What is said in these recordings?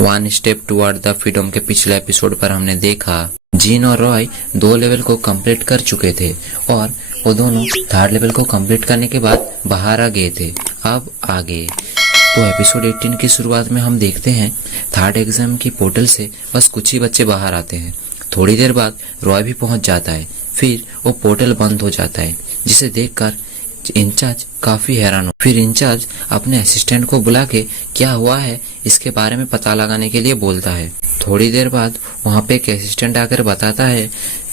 One step toward the freedom के पिछले episode पर हमने देखा जिन और रॉय 2 लेवल को कंप्लीट कर चुके थे और वो दोनों 3rd लेवल को कंप्लीट करने के बाद बाहर आ गए थे। अब आगे तो एपिसोड 18 की शुरुआत में हम देखते हैं 3rd एग्जाम की पोर्टल से बस कुछ ही बच्चे बाहर आते हैं। थोड़ी देर बाद रॉय भी पहुंच जाता है, फिर वो पोर्टल बंद हो जाता है, जिसे देखकर इंचार्ज काफी हैरान हो। फिर इंचार्ज अपने असिस्टेंट को बुला के क्या हुआ है इसके बारे में पता लगाने के लिए बोलता है। थोड़ी देर बाद वहाँ पे एक असिस्टेंट आकर बताता है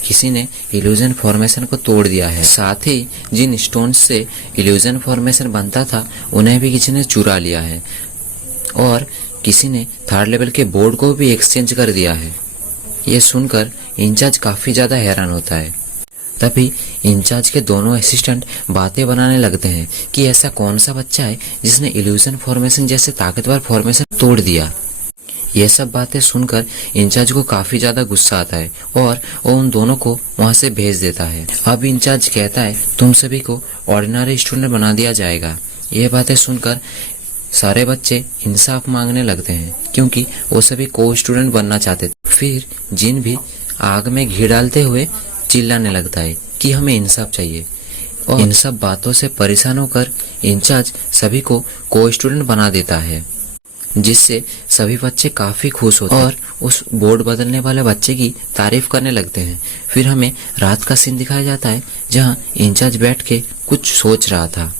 किसी ने इल्यूजन फॉर्मेशन को तोड़ दिया है, साथ ही जिन स्टोन्स से इल्यूजन फॉर्मेशन बनता था उन्हें भी किसी ने चुरा लिया है और किसी ने 3rd लेवल के बोर्ड को भी एक्सचेंज कर दिया है। ये सुनकर इंचार्ज काफी ज्यादा हैरान होता है। तभी इंचार्ज के दोनों असिस्टेंट बातें बनाने लगते हैं कि ऐसा कौन सा बच्चा है जिसने इल्यूजन फॉर्मेशन जैसे ताकतवर फॉर्मेशन तोड़ दिया। ये सब बातें सुनकर इंचार्ज को काफी ज्यादा गुस्सा आता है और वो उन दोनों को वहां से भेज देता है। अब इंचार्ज कहता है तुम सभी को ऑर्डिनरी स्टूडेंट बना दिया जाएगा। ये बातें सुनकर सारे बच्चे इंसाफ मांगने लगते हैं क्योंकि वो सभी को स्टूडेंट बनना चाहते थे। फिर जिन भी आग में घी डालते हुए चिल्लाने लगता है कि हमें इंसाफ चाहिए और इन सब बातों से परेशान होकर इंचार्ज सभी को स्टूडेंट बना देता है, जिससे सभी बच्चे काफी खुश होते हैं और उस बोर्ड बदलने वाले बच्चे की तारीफ करने लगते हैं। फिर हमें रात का सीन दिखाया जाता है जहां इंचार्ज बैठ के कुछ सोच रहा था।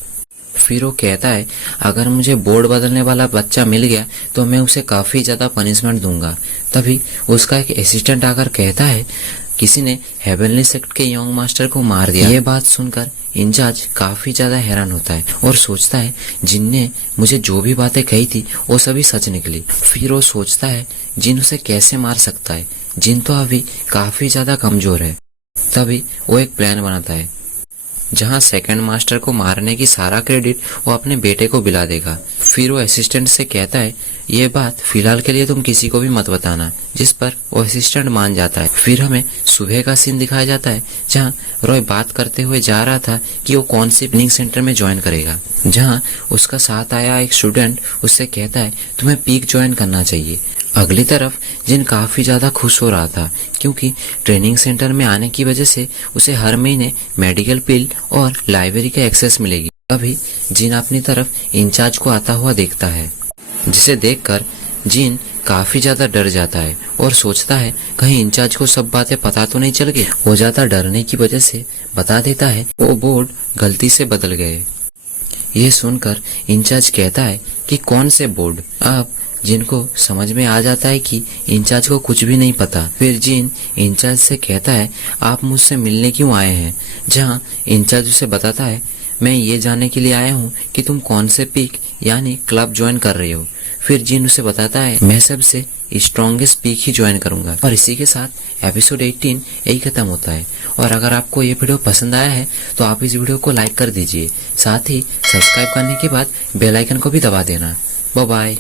फिर वो कहता है अगर मुझे बोर्ड बदलने वाला बच्चा मिल गया तो मैं उसे काफी ज्यादा पनिशमेंट दूंगा। तभी उसका एक असिस्टेंट आकर कहता है किसी ने हेवनली सेक्ट के यंग मास्टर को मार दिया। ये बात सुनकर इंचार्ज काफी ज्यादा हैरान होता है और सोचता है जिनने मुझे जो भी बातें कही थी वो सभी सच निकली। फिर वो सोचता है जिन उसे कैसे मार सकता है, जिन तो अभी काफी ज्यादा कमजोर है। तभी वो एक प्लान बनाता है जहां सेकंड मास्टर को मारने की सारा क्रेडिट वो अपने बेटे को दिला देगा। फिर वो असिस्टेंट से कहता है ये बात फिलहाल के लिए तुम किसी को भी मत बताना, जिस पर वो असिस्टेंट मान जाता है। फिर हमें सुबह का सीन दिखाया जाता है जहां रॉय बात करते हुए जा रहा था कि वो कौन सी ट्रेनिंग सेंटर में ज्वाइन करेगा। जहां उसका साथ आया एक स्टूडेंट उससे कहता है तुम्हें पीक ज्वाइन करना चाहिए। अगली तरफ जिन काफी ज्यादा खुश हो रहा था क्योंकि ट्रेनिंग सेंटर में आने की वजह से उसे हर महीने मेडिकल बिल और लाइब्रेरी का एक्सेस मिलेगी। अभी जिन अपनी तरफ इंचार्ज को आता हुआ देखता है, जिसे देखकर जिन काफी ज्यादा डर जाता है और सोचता है कहीं इंचार्ज को सब बातें पता तो नहीं चल गई। वो ज्यादा डरने की वजह से बता देता है वो बोर्ड गलती से बदल गए। ये सुनकर इंचार्ज कहता है कि कौन से बोर्ड। अब जिनको समझ में आ जाता है कि इंचार्ज को कुछ भी नहीं पता। फिर जिन इंचार्ज से कहता है आप मुझसे मिलने क्यों आए हैं, जहां इंचार्ज उसे बताता है मैं ये जानने के लिए आया हूँ कि तुम कौन से पीक यानी क्लब ज्वाइन कर रहे हो। फिर जिन उसे बताता है मैं सबसे स्ट्रॉन्गेस्ट पीक ही ज्वाइन करूंगा। और इसी के साथ एपिसोड 18 यही खत्म होता है। और अगर आपको ये वीडियो पसंद आया है तो आप इस वीडियो को लाइक कर दीजिए, साथ ही सब्सक्राइब करने के बाद बेल आइकन को भी दबा देना। Bye bye.